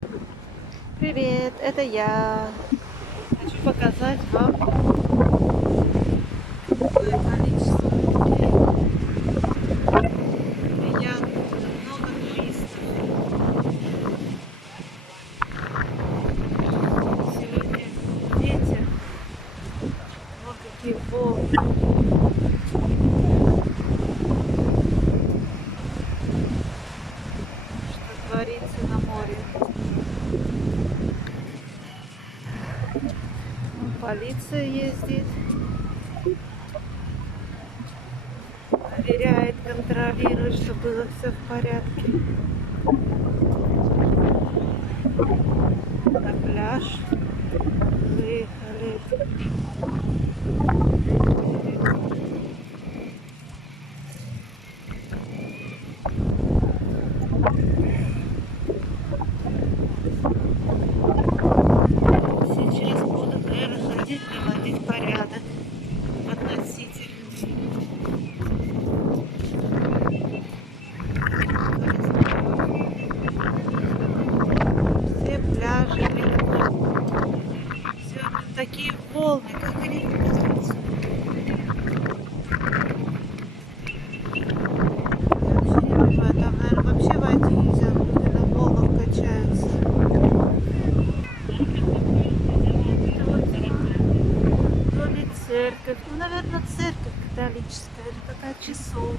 Привет, это я. Хочу показать вам какое количество людей. Меня много туристов. Сегодня ветер, вот какие волны, что творится на море. Полиция ездит, проверяет, контролирует, чтобы было все в порядке. На пляж выехали. Сейчас буду, наверное, ходить, наводить порядок относительно. Все пляжи, все такие волны, как река. Вообще не понимаю, там, наверное, вообще войти нельзя, люди на волнах качаются. Это вот то ли церковь, ну, наверное, церковь католическая, или какая часовня.